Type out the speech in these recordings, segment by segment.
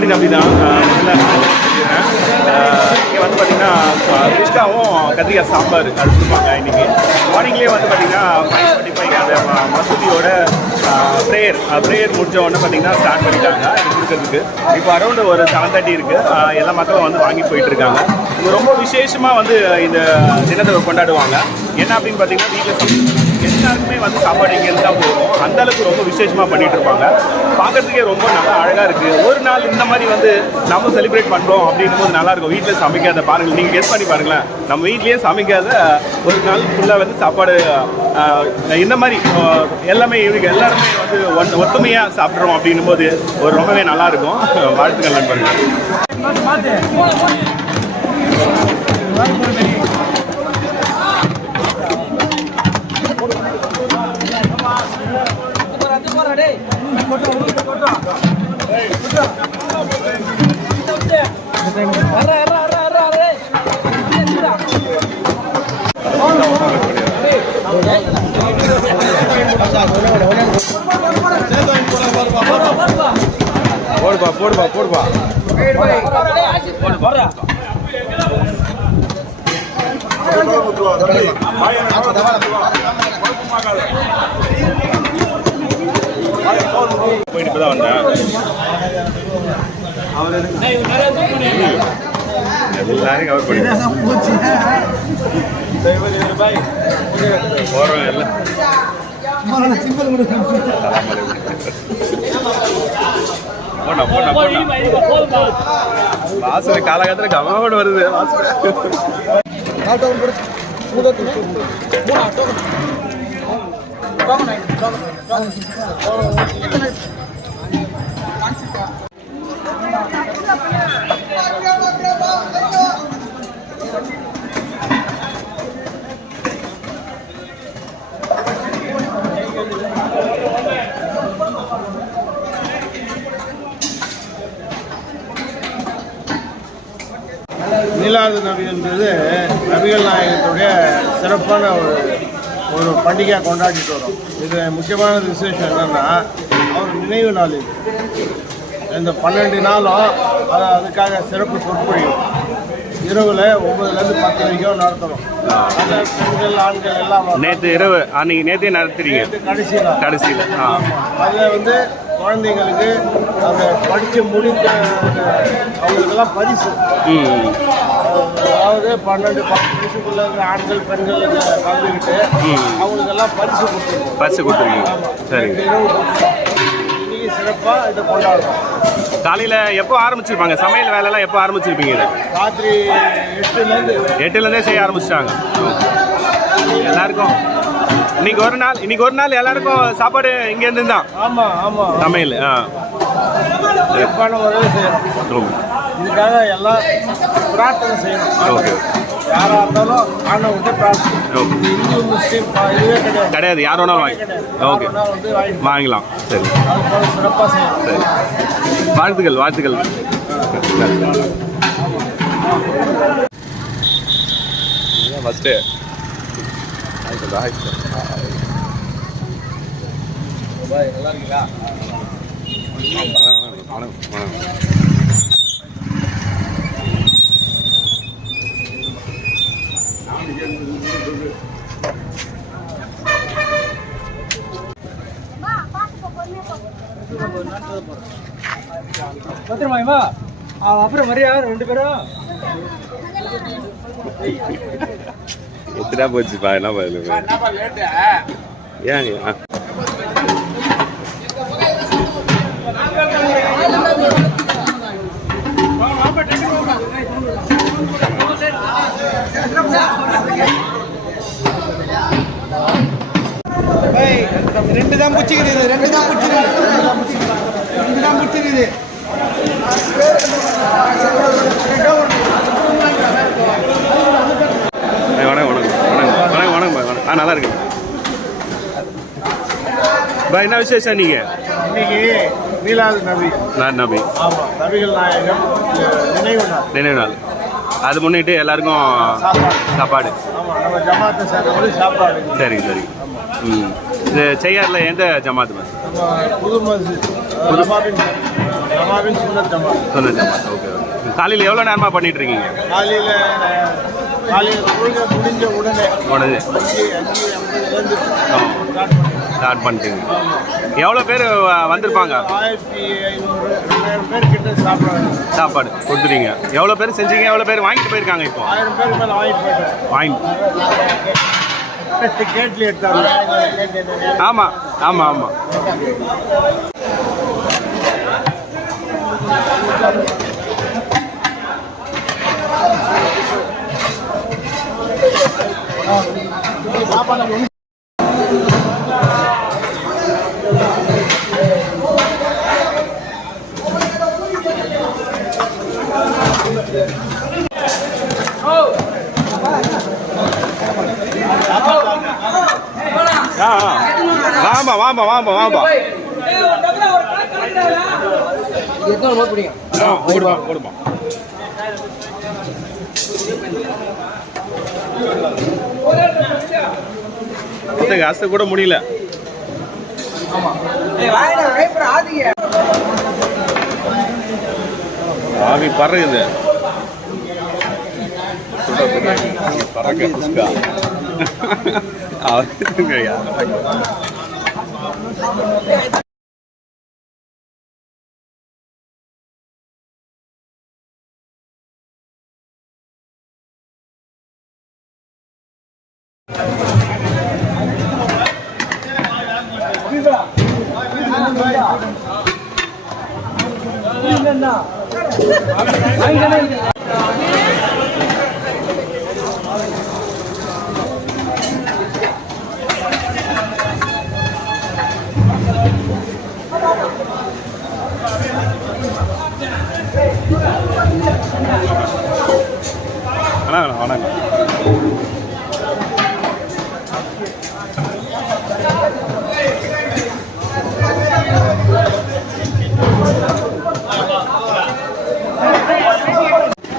முன்னாடி நம்பி தான் இங்கே வந்து பார்த்தீங்கன்னா குஷ்காவும் கத்திரிக்காய் சாம்பார் அது கொடுப்பாங்க இன்னைக்கு. மார்னிங்லேயே வந்து பார்த்தீங்கன்னா ஃபைவ் டுவெண்ட்டி ஃபைவ் அந்த மசூதியோட ப்ரேயர் ப்ரேயர் முடிஞ்ச உடனே பார்த்தீங்கன்னா ஸ்டார்ட் பண்ணிட்டாங்க. கொடுக்கறதுக்கு. இப்போ அரௌண்ட் ஒரு செவன் தேர்ட்டி இருக்குது எல்லா மக்களும் வந்து வாங்கி போயிட்டு இருக்காங்க. இது ரொம்ப விசேஷமாக வந்து இந்த தினத்தை கொண்டாடுவாங்க. என்ன அப்படின்னு பார்த்தீங்கன்னா வீட்டில் எல்லாருக்குமே வந்து சாப்பாடு இங்கேருந்து தான் போகும் அந்த அளவுக்கு ரொம்ப விசேஷமாக பண்ணிகிட்டு இருப்பாங்க. பார்க்குறதுக்கே ரொம்ப நல்லா அழகாக இருக்குது ஒரு நாள் இந்த மாதிரி வந்து நம்ம செலிப்ரேட் பண்ணுறோம் அப்படின்னும் போது நல்லாயிருக்கும் வீட்டில் சமைக்காத பாருங்கள் நீங்கள் கெஸ் பண்ணி பாருங்களேன். நம்ம வீட்லேயே சமைக்காத ஒரு நாள் ஃபுல்லாக வந்து சாப்பாடு இந்த மாதிரி எல்லாமே இவங்க எல்லாருமே வந்து ஒன் ஒத்துமையாக சாப்பிட்றோம் அப்படின்னும் போது ஒரு ரொம்பவே நல்லா இருக்கும். வாழ்த்துக்கள் நண்பர்கள். போடுப்பா போடுப்பா போடுப்பா போயிட்டு இப்போ தான் வந்தேன் எல்லாரும் கவர் பண்ணி போகிறோம் எல்லாம் போட்டா போட்டா போட்டா வாசனை காலகாலத்தில் கவனோடு வருது வாசனை நீலாவது நபி என்பது நபிகள் நாயகத்துடைய சிறப்பான ஒரு ஒரு பண்டிகையாக கொண்டாடிட்டு வரோம். இது முக்கியமான விசேஷம் என்னென்னா அவர் நினைவு நாள் இது. இந்த பன்னெண்டு நாளும் அதை அதுக்காக சிறப்பு சொற்பொழிவு. இரவில் ஒன்பதுலேருந்து பத்து வரைக்கும் நடத்துகிறோம் பெண்கள் ஆண்கள் எல்லாம். நேற்று இரவு அன்னைக்கு நேற்றே நடத்துறீங்க. கடைசியில். ஆ. அதில் வந்து குழந்தைங்களுக்கு அந்த படித்து முடித்த அவங்களுக்கெல்லாம் பரிசு. அதாவது பன்னெண்டு பத்து வயசுக்குள்ள இருக்கிற ஆண்கள் பெண்கள் கலந்துக்கிட்டு அவங்களுக்கெல்லாம் பரிசு கொடுத்துருக்கோம். பஸ் கொடுத்துருக்கீங்க. சரிங்க. இன்னைக்கு சிறப்பாக இதை கொண்டாடுறோம். காலையில் எப்போ ஆரம்பிச்சிருப்பாங்க? சமையல் வேலைலாம் எப்போ ஆரம்பிச்சிருப்பீங்க இதை? ராத்திரி எட்டுலேருந்து எட்டுலேருந்தே செய்ய ஆரம்பிச்சிட்டாங்க. எல்லாருக்கும். இன்னைக்கு ஒரு நாள் இன்னைக்கு ஒரு நாள் எல்லாருக்கும் சாப்பாடு இங்கேருந்து தான். ஆமாம் ஆமாம் சமையல் ஆ. சிறப்பான முறையில் செய்யணும் இதுக்காக எல்லாம் பிரார்த்தனை செய்யணும். ஓகே. யாராக இருந்தாலும் பிரார்த்தனை இந்து முஸ்லீம் இதுவே கிடையாது. கிடையாது. யார் வேணாலும் வாங்கி ஓகே வாங்கலாம். சரி. சிறப்பாக செய்யணும் சரி. வாழ்த்துக்கள் வாழ்த்துக்கள். ஃபஸ்ட்டு பத்திரமாயமா அப்புறம் வரியா? ரெண்டு பேரும் எத்தனை போச்சுப்பா என்ன பதில் ஏங்க ரெண்டு தான் பிடிச்சிக்குது ரெண்டு தான் பிடிச்சிக்குது. ரெண்டு தான் பிடிச்சிக்குது. ஏய், வணக்கம் வணக்கம் வணக்கம் வணக்கம் ஆ நல்லா இருக்கு என்ன விசேஷம் நீங்கள் இன்னைக்கு நபி. நான் நபி. ஆமாம் நபிகள் நாயகம். நினைவு நாள். நினைவு நாள். அது முன்னிட்டு எல்லாருக்கும் சாப்பாடு. ஆமாம் நம்ம ஜமாத்தை சாப்பாடு. சரிங்க சரி ம். இது செய்யாரில் எந்த நம்ம புது மஸ்ஜித் சுண்ணத் ஜமாத். சொன்ன ஜமாத் ஓகே காலையில் எவ்வளோ நேரமாக பண்ணிட்டு இருக்கீங்க காலையில் காலையில் தொழுகை முடிஞ்ச உடனே உடனே. அஞ்சு அஞ்சு ஐம்பதுலேருந்து ஸ்டார்ட் பண்ணிட்டீங்க. எவ்வளோ பேர் வந்திருப்பாங்க? சாப்பாடு. கொடுத்துறீங்க எவ்வளோ பேர் செஞ்சீங்க எவ்வளோ பேர் வாங்கிட்டு போயிருக்காங்க இப்போ? ஆயிரம் பேர் மேலே வாங்கிட்டு கேட்லி எடுத்தாங்க ஆமாம் ஆமாம் ஆமாம் வாமா வாமா வாமா வாமா போடுமா அசைங்க அசை கூட முடியல. ஆவி பறகுது சுட 안전하 게. யாரும் வணக்கம் வணக்கம்.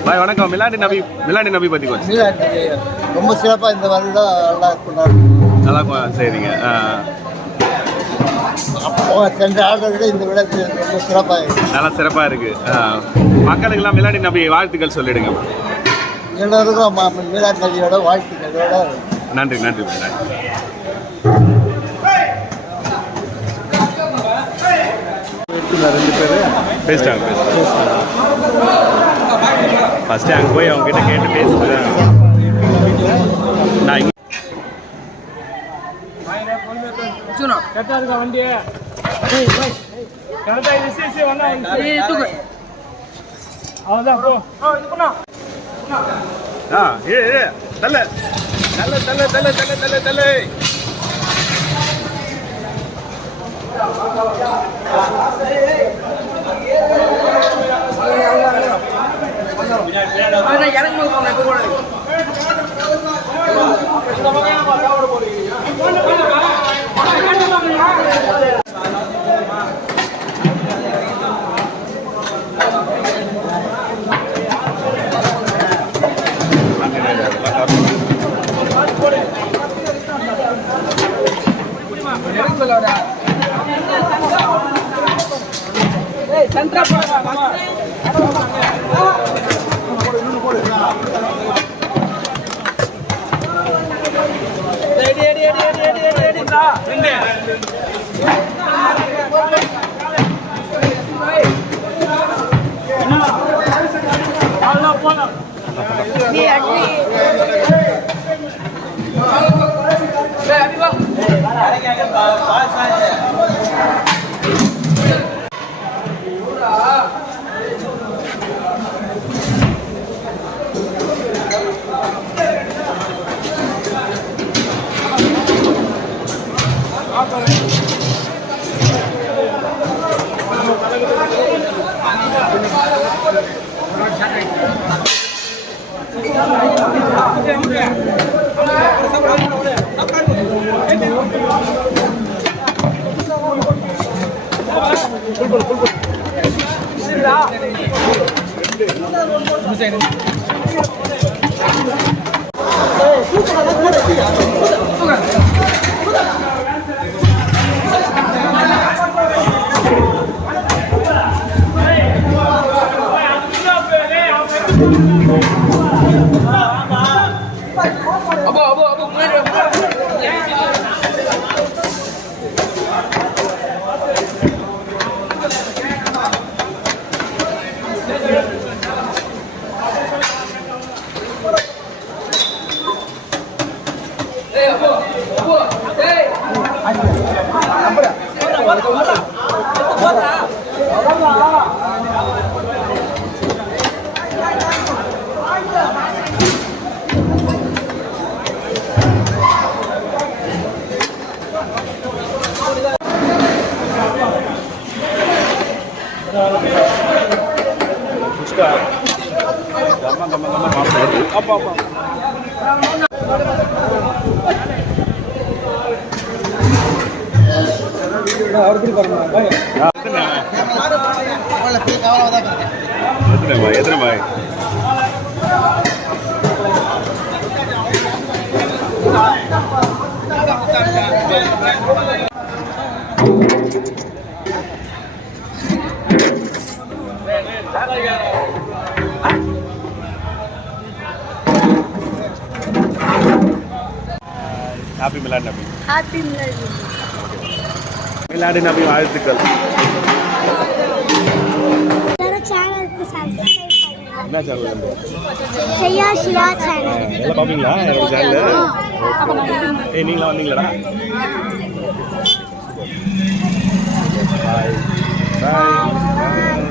பாய் வணக்கம். மிலாடி நபி மிலாடி நபி பற்றி கொஞ்சம். ரொம்ப சிறப்பாக இந்த வருடம் நல்லா கொண்டாடுறோம் நல்லா சரிங்க. அப்போ சென்ற ஆண்டை விட இந்த விட ரொம்ப சிறப்பாக இருக்கு நல்லா சிறப்பாக இருக்கு. ஆ. மக்களுக்கெல்லாம் மிலாடி நபி வாழ்த்துக்கள் சொல்லிடுங்க. எல்லோருக்கும் ம- மீனாட் நதியோட வாழ்த்துக்களோட நன்றி நன்றி நன்றி. ரெண்டு பேர் பேசிட்டாங்க பேசிட்டாங்க ஃபஸ்ட்டு அங்கே போய் அவங்க கிட்ட கேட்டு பேசிட்டு நான் வச்சுக்கணும் கரெக்டா இருக்கா வண்டி கரெக்டா இது சிசி வந்தா வந்து தூக்கு அவதான் போ இது பண்ணா ஆ ஏ ஏ தள்ள தள்ள தள்ள தள்ள தள்ள தள்ள தள்ள இறங்கும்போது அடி அடி அடி அடி அடி ரெண்டு அடி வா சூப்பரா எத்தனை பாய் எத்தனை பாய் ஹாப்பி மிலாட் நபி ஹாப்பி மிலது மிலாடு நபி வாழ்த்துக்கள். என்ன சேனல் செய்யா சிவா சேனல் எல்லாம் பார்ப்பீங்களா என்னோட சேனல் ஏய் நீங்களாம் வந்தீங்களாடா? பாய் பாய்